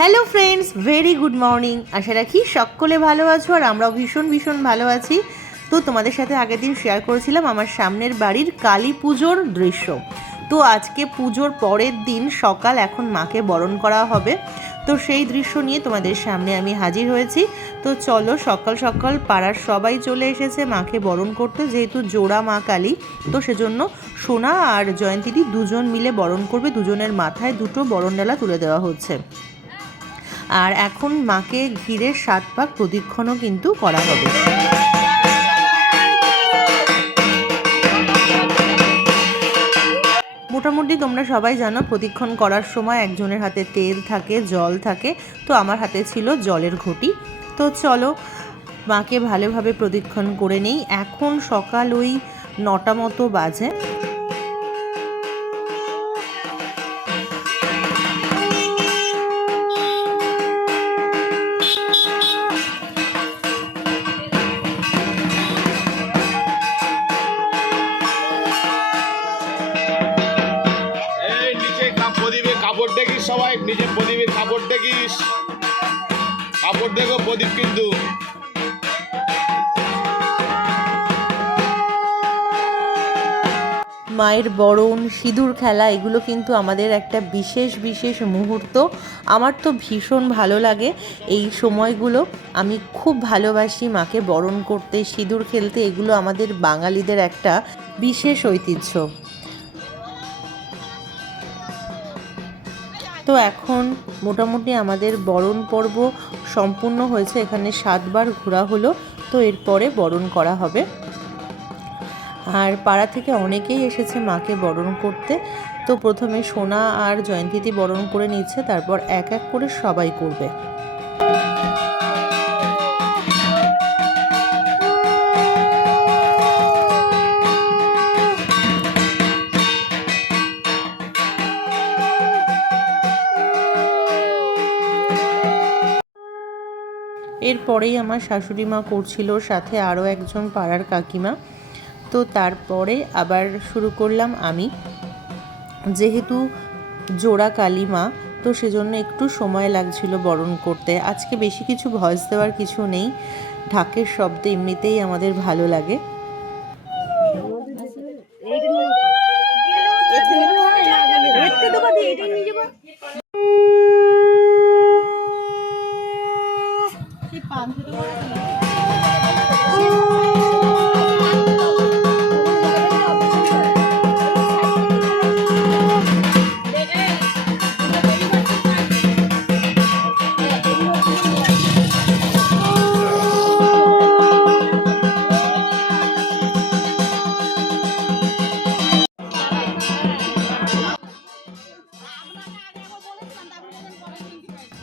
Hello friends, very good morning. আশা রাখি সকলে ভালো আছো আর আমরাও ভীষণ ভীষণ ভালো আছি। তো তোমাদের সাথে আগের দিন শেয়ার করেছিলাম আমার সামনের বাড়ির কালী পুজোর দৃশ্য। তো আজকে পুজোর পরের দিন সকাল, এখন মাকে বরণ করা হবে। তো সেই দৃশ্য নিয়ে তোমাদের সামনে আমি হাজির হয়েছি। তো চলো, সকাল সকাল পাড়ার সবাই চলে এসেছে মাকে বরণ করতে, যেহেতু জোড়া মা কালী। তো সেজন্য সোনা আর জয়ন্তীদি দুজন মিলে বরণ করবে, দুজনের মাথায় দুটো বরণডালা তুলে দেওয়া হচ্ছে। আর এখন মাকে ঘিরে 7 পাক প্রদক্ষিণও কিন্তু করা হবে। মোটামুটি তোমরা সবাই জানো প্রদক্ষিণ করার সময় একজনের হাতে তেল থাকে, জল থাকে। তো আমার হাতে ছিল জলের ঘটি। তো চলো মাকে ভালোভাবে প্রদক্ষিণ করে নেই। এখন সকাল ওই 9টা মতো বাজে। কাপড় দেখিস, সবাই নিজের প্রদীপের কাপড় দেখিস, কাপড় দেখো প্রদীপ কিন্তু। মায়ের বরণ, সিঁদুর খেলা, এগুলো কিন্তু আমাদের একটা বিশেষ বিশেষ মুহূর্ত। আমার তো ভীষণ ভালো লাগে এই সময়গুলো। আমি খুব ভালোবাসি মাকে বরণ করতে, সিঁদুর খেলতে। এগুলো আমাদের বাঙালিদের একটা বিশেষ ঐতিহ্য। তো এখন মোটামুটি আমাদের বরণ পর্ব সম্পূর্ণ হয়েছে। এখানে 7 বার ঘোরা হলো। তো এরপরে বরণ করা হবে। আর পাড়া থেকে অনেকেই এসেছে মাকে বরণ করতে। তো প্রথমে সোনা আর জয়ন্তীদি বরণ করে নিচ্ছে, তারপর এক এক করে সবাই করবে। এরপরেই আমার শাশুড়ি মা করছিল, সাথে আরও একজন পাড়ার কাকিমা। তো তারপরে আবার শুরু করলাম আমি। যেহেতু জোড়া কালী মা, তো সেজন্য একটু সময় লাগছিল বরণ করতে। আজকে বেশি কিছু ভয়েস দেওয়ার কিছু নেই, ঢাকের শব্দ এমনিতেই আমাদের ভালো লাগে।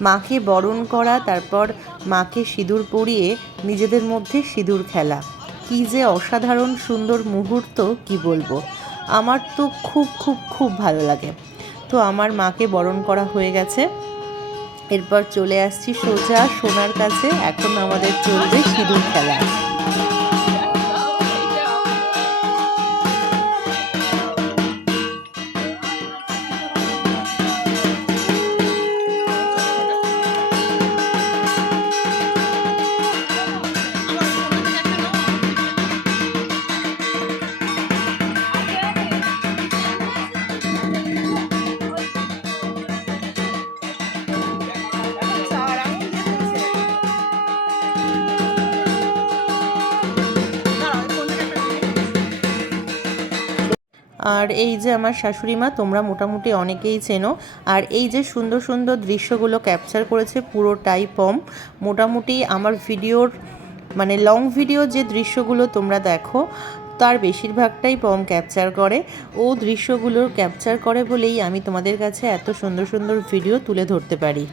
মাকে বরণ করা, তারপর মাকে সিঁদুর পরিয়ে নিজেদের মধ্যে সিঁদুর খেলা, কী যে অসাধারণ সুন্দর মুহূর্ত, কি বলবো। আমার তো খুব খুব খুব ভালো লাগে। তো আমার মাকে বরণ করা হয়ে গেছে। এরপর চলে আসছি সোজা সোনার কাছে। এখন আমাদের চলবে সিঁদুর খেলা। আর এই যে আমার শাশুড়ি মা, তোমরা মোটামুটি অনেকেই চেনো। আর এই যে সুন্দর সুন্দর দৃশ্যগুলো ক্যাপচার করেছে পুরোটাই পম। মোটামুটি আমার ভিডিওর মানে লং ভিডিও যে দৃশ্যগুলো তোমরা দেখো, তার বেশিরভাগটাই পম ক্যাপচার করে। ও দৃশ্যগুলো ক্যাপচার করে বলেই আমি তোমাদের কাছে এত সুন্দর সুন্দর ভিডিও তুলে ধরতে পারি।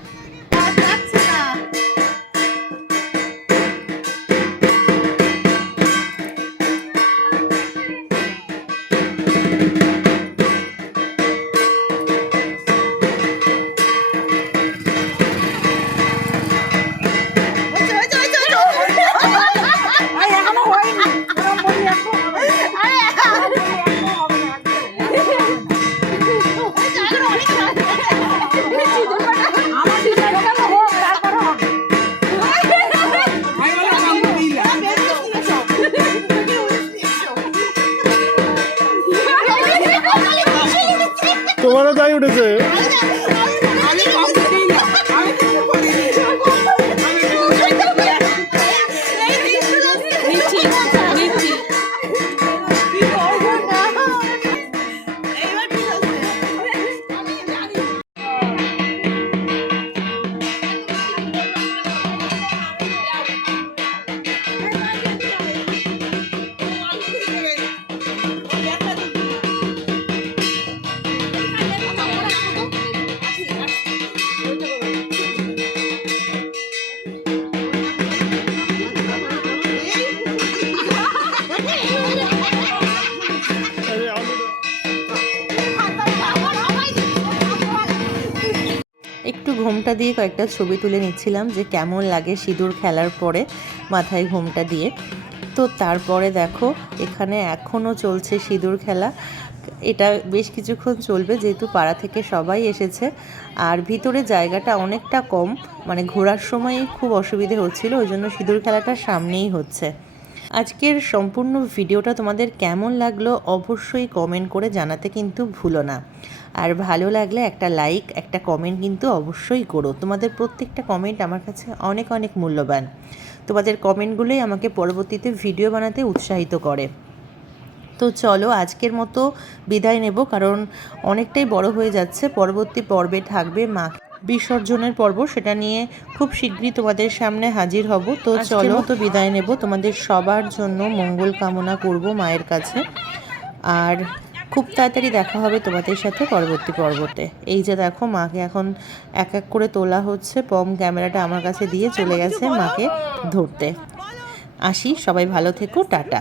উঠেছে। একটু ঘোমটা দিয়ে কয়েকটা ছবি তুলে নিচ্ছিলাম যে কেমন লাগে সিঁদুর খেলার পরে মাথায় ঘোমটা দিয়ে। তো তারপরে দেখো এখানে এখনও চলছে সিঁদুর খেলা। এটা বেশ কিছুক্ষণ চলবে যেহেতু পাড়া থেকে সবাই এসেছে, আর ভিতরে জায়গাটা অনেকটা কম, মানে ঘোরার সময় খুব অসুবিধে হচ্ছিল, ওই জন্য সিঁদুর খেলাটা সামনেই হচ্ছে। আজকের সম্পূর্ণ ভিডিওটা তোমাদের কেমন লাগলো অবশ্যই কমেন্ট করে জানাতে কিন্তু ভুলো না। আর ভালো লাগলে একটা লাইক একটা কমেন্ট কিন্তু অবশ্যই করো। তোমাদের প্রত্যেকটা কমেন্ট আমার কাছে অনেক অনেক মূল্যবান। তোমাদের কমেন্টগুলোই আমাকে পরবর্তীতে ভিডিও বানাতে উৎসাহিত করে। তো চলো আজকের মতো বিদায় নেব, কারণ অনেকটাই বড় হয়ে যাচ্ছে। পরবর্তী পর্বে থাকবে মা বিসর্জনের পর্ব, সেটা নিয়ে খুব শীঘ্রই তোমাদের সামনে হাজির হব। তো চলো তো বিদায় নেব, তোমাদের সবার জন্য মঙ্গল কামনা করব মায়ের কাছে। আর খুব তাড়াতাড়ি দেখা হবে তোমাদের সাথে পরবর্তী পর্বতে। এই যে দেখো মাকে এখন এক এক করে তোলা হচ্ছে, পম ক্যামেরাটা আমার কাছে দিয়ে চলে গেছে মাকে ধরতে। আসি, সবাই ভালো থেকো, টাটা।